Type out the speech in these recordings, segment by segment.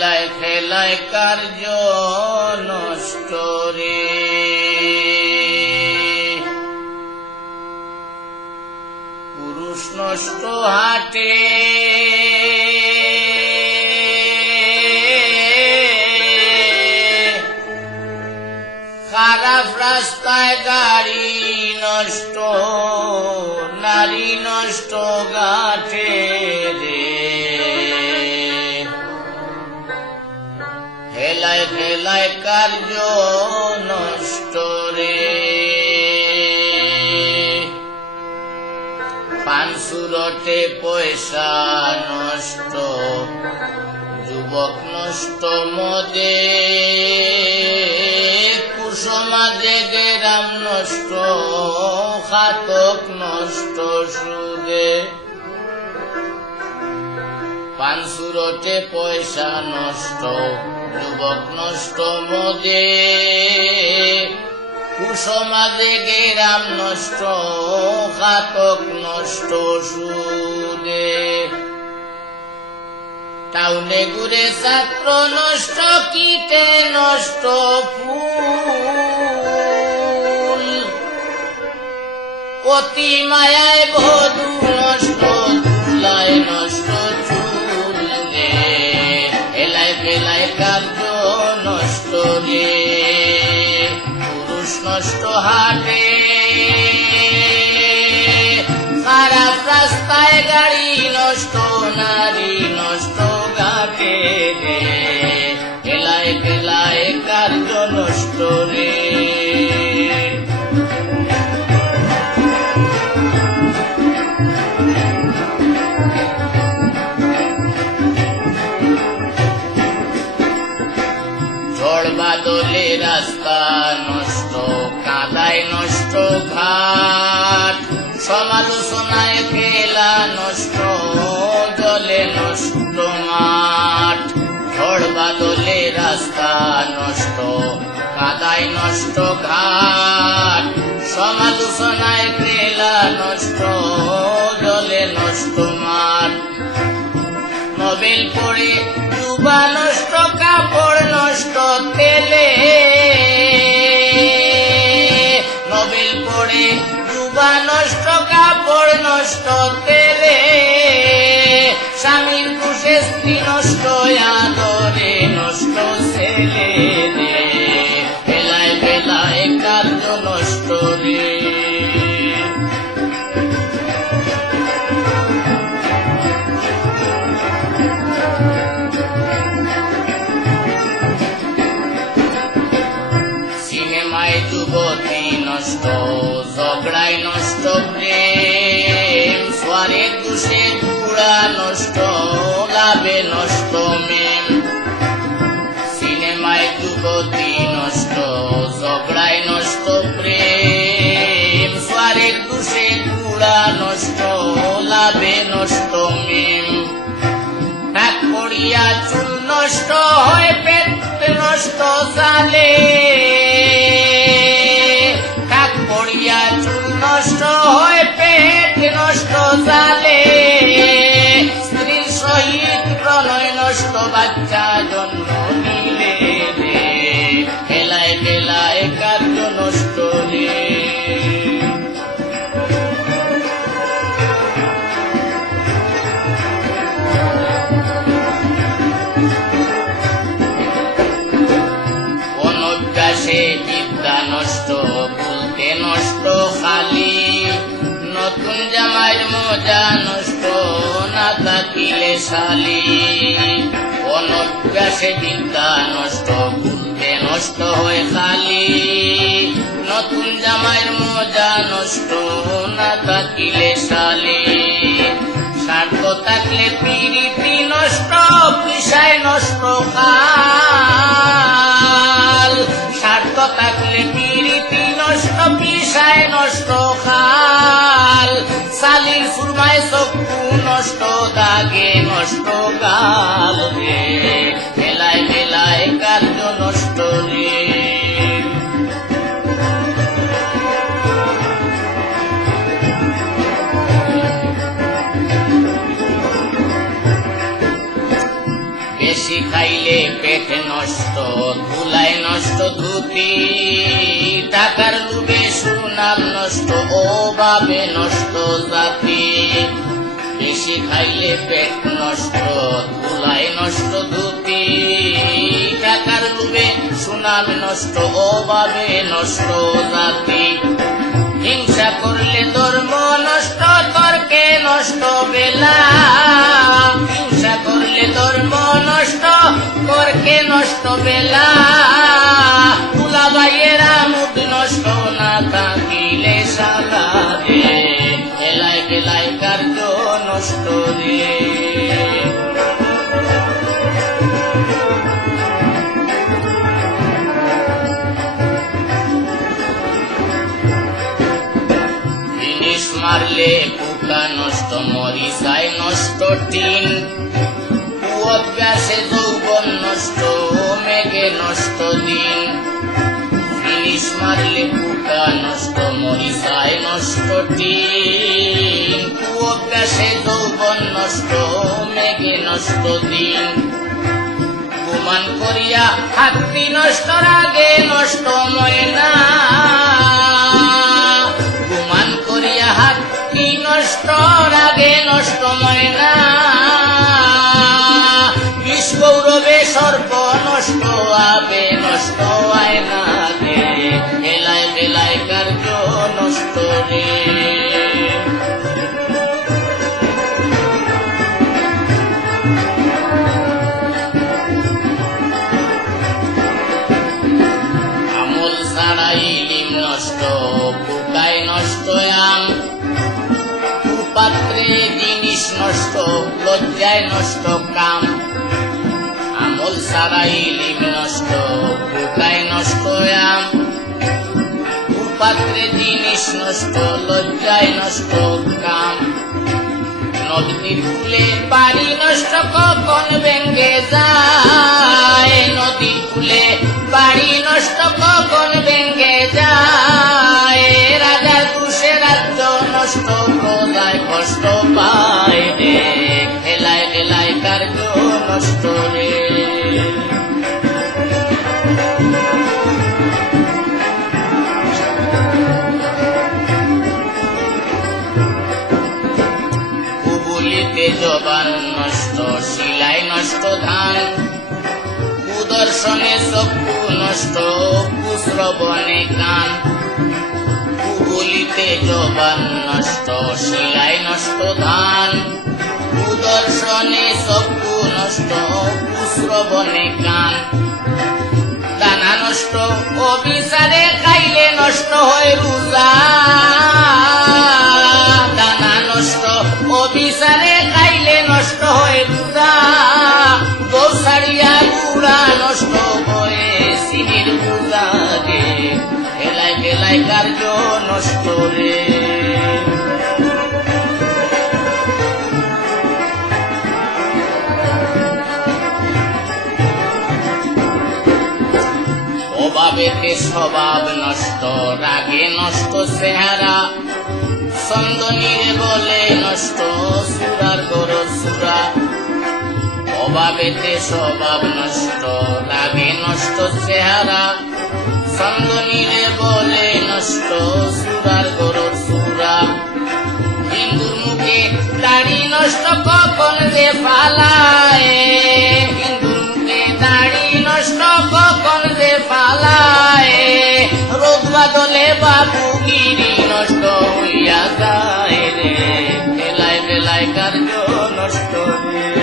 হেলায় খেলায় কার্য নষ্ট রে। পুরুষ নষ্ট হাটে খারাপ রাস্তায় গাড়ি নষ্ট, নারী নষ্ট গাঠে রে। হেলায় হেলায় কার্য নষ্ট রে। পান সুরটে পয়সা নষ্ট, যুবক নষ্ট মদে, কুসমাজে গ্রাম নষ্ট, ঘাতক নষ্ট সুদে। পান সুরটে পয়সা নষ্ট, যুবক নষ্ট মদে, কুসমাজে গ্রাম নষ্ট, ঘাতক নষ্ট সুদে। টাউনে ঘুরে ছাত্র নষ্ট, কীটে নষ্ট ফুল, অতি মায়ায় বধূ নষ্ট, তুলায় নষ্ট চুল রে। হেলায় ফেলায় কার্য নষ্ট রে। পুরুষ নষ্ট হাটে খারাপ রাস্তায় গাড়ি নষ্ট, নারী নষ্ট ঘাটে রে। হেলায় ফেলায় কার্য নষ্ট রে। ঝড় বাদলে রাস্তা নষ্ট, কাদায় নষ্ট ঘাট, সমালোচনায় খেলা নষ্ট, জলে নষ্ট মাঠ। ঝড় বাদলে রাস্তা নষ্ট, কাদায় নষ্ট ঘাট, সমালোচনায় খেলা নষ্ট, জলে নষ্ট মাঠ। নোবেল পড়ে যুবা নষ্ট, কাপড় নষ্ট তেলে। নোবেল পড়ে যুবা নষ্ট, কাপড় নষ্ট তেলে। স্বামীর কুশে স্ত্রী নষ্ট, আদরে নষ্ট ছেলে রে। বেলায় বেলায় কার্য নষ্ট রে। সিনেমায় যুবতী নষ্ট, ঝগড়ায় নষ্ট প্রেম, সোয়ারের দুষে কুড়া নষ্ট, লাভে নষ্ট মেম। সিনেমায় যুবতী নষ্ট, ঝগড়ায় নষ্ট প্রেম, সোয়ারের দুষে কুড়া নষ্ট, লাভে নষ্ট মেম। টাক পড়িয়া চুল নষ্ট হয়, পেট নষ্ট জালে। টাক পড়িয়া চুল নষ্ট হয়, পেট নষ্ট জালে। স্ত্রীর সহিত প্রণয় নষ্ট, বাচ্চা জন্ম নিলে রে। হেলায় বেলায় কার্য নষ্ট রে। অনভ্যাসে বিদ্যা নষ্ট, বলতে নষ্ট খালি। নতুন জামাইয়ের মজা নষ্ট, না থাকিলে শালি। অনভ্যাসে বিদ্যা নষ্ট, বলতে নষ্ট হয় খালি। নতুন জামাইয়ের মজা নষ্ট, না থাকিলে শালি। স্বার্থ থাকলে পিরিতি নষ্ট, পিসায় নষ্ট কাল। স্বার্থ থাকলে পিরিতি নষ্ট, পিসায় নষ্ট খাল। শালির সুরমায় চক্ষু নষ্ট, দাগে নষ্ট গাল রে। মেলায় মেলায় কার্য নষ্ট রে। বেশি খাইলে পেট নষ্ট, ধুলায় নষ্ট ধুতি, টাকার লোভে সুনাম নষ্ট, অভাবে নষ্ট জাতি। বেশি খাইলে পেট নষ্ট, ধুলায় নষ্ট ধুতি, টাকার লোভে সুনাম নষ্ট, অভাবে নষ্ট জাতি। হিংসা করলে ধর্ম নষ্ট, তর্কে নষ্ট বেলা। হিংসা করলে ধর্ম নষ্ট, তর্কে নষ্ট বেলা। তুলা ভাইয়েরা মুখ নষ্ট, না থাকিলে সালা রে। বেলায় বেলায় কার্য নষ্ট রে। মারলে পোকা নষ্ট, মরিচায় নষ্ট টিন। অভ্যাসে যৌবন নষ্ট, মেঘে নষ্ট দিন। ফিনিশ মারলে পোকা নষ্ট, মরিচায় নষ্ট টিন। অভ্যাসে যৌবন নষ্ট, মেঘে নষ্ট দিন। গুমান করিয়া হাতি নষ্ট, রাগে নষ্ট ময়না। নষ্ট রাগে নষ্ট ময়না। বিষ গৌরবে সর্ব নষ্ট, আবে নষ্ট আয়না রে। বেলায় বেলায় কার্য নষ্ট রে। আমল ছাড়াই লিম নষ্ট, পোকায় নষ্ট আম। পাত্রে জিনিস নষ্ট, লজ্জায় নষ্ট কাম। আমল ছাড়াই লিম নষ্ট, পোকায় নষ্ট আম। পাত্রে জিনিস নষ্ট, লজ্জায় নষ্ট কাম। নদীর কূলে বাড়ি নষ্ট, কখন ভেঙ্গে যায়। নদীর কূলে বাড়ি নষ্ট, কখন ভেঙ্গে যায়। রাজার দুষে রাজ্য নষ্ট, প্রজায় কষ্ট পায় রে। খেলায় খেলায় কার্য নষ্ট রে। কুবুলিতে জবান নষ্ট, শিলায় নষ্ট ধান। কুদর্শনে চক্ষু নষ্ট, কুশ্রবণে কান। কুবুলিতে জবান নষ্ট, শিলায় নষ্ট ধান। কুদর্শনে চক্ষু নষ্ট, কুশ্রবণে কান। দানা নষ্ট, অবিচারে খাইলে নষ্ট হয় রোজা। দানা নষ্ট, অবিচারে খাইলে নষ্ট হয় রোজা। গোসারিয়া গুড়া নষ্ট করে চিনির পূজা রে। বেলায় বেলায় কার্য নষ্ট রে। অভাবেতে স্বভাব নষ্ট, রাগে নষ্ট চেহারা। চন্দনীরে বলে নষ্ট, সুরার গরজ সুরা। অভাবেতে স্বভাব নষ্ট, রাগে নষ্ট চেহারা। চন্দনীরে বলে নষ্ট, সুরার গরজ সুরা। হিন্দুর মুখে দাড়ি নষ্ট, কখন যে পালায়। হিন্দুর মুখে দাড়ি নষ্ট, কখন যে পালায়। রোদ বাদলে বাবুগিরি নষ্ট হইয়া যায় রে। বেলায় বেলায় কার্য নষ্ট রে।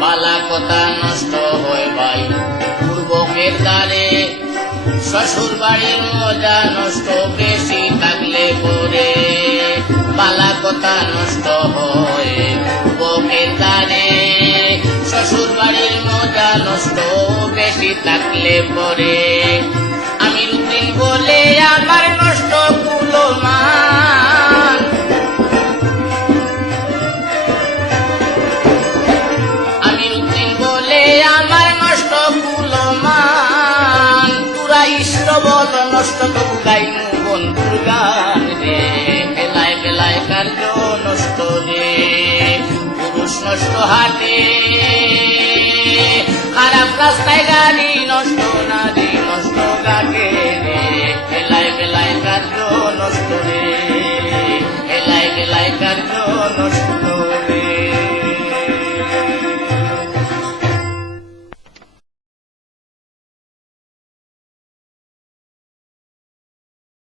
বালা কথা নষ্ট হয় ভাই পূর্বকের দ্বারে। শ্বশুর বাড়ির মজা নষ্ট, বেশি থাকলে পরে। বালা কথা নষ্ট হয় পূর্বকের দ্বারে। শ্বশুর বাড়ির মজা নষ্ট, বেশি থাকলে পরে। আমিরুদ্দিন বলে আমার নষ্ট কুলমান। আমিরুদ্দিন বলে আমার নষ্ট কুলমান। পুরা ইষ্ট বল নষ্ট তবু গাইমু প্রাণ রে, বেলায় বেলায় কার্য নষ্ট রে, পুরুষ নষ্ট হাটে, খারাপ রাস্তায় গাড়ি নষ্ট, নারী নষ্ট গাকে রে, বেলায় বেলায় কার্য নষ্ট রে, বেলায় বেলায় কার্য নষ্ট।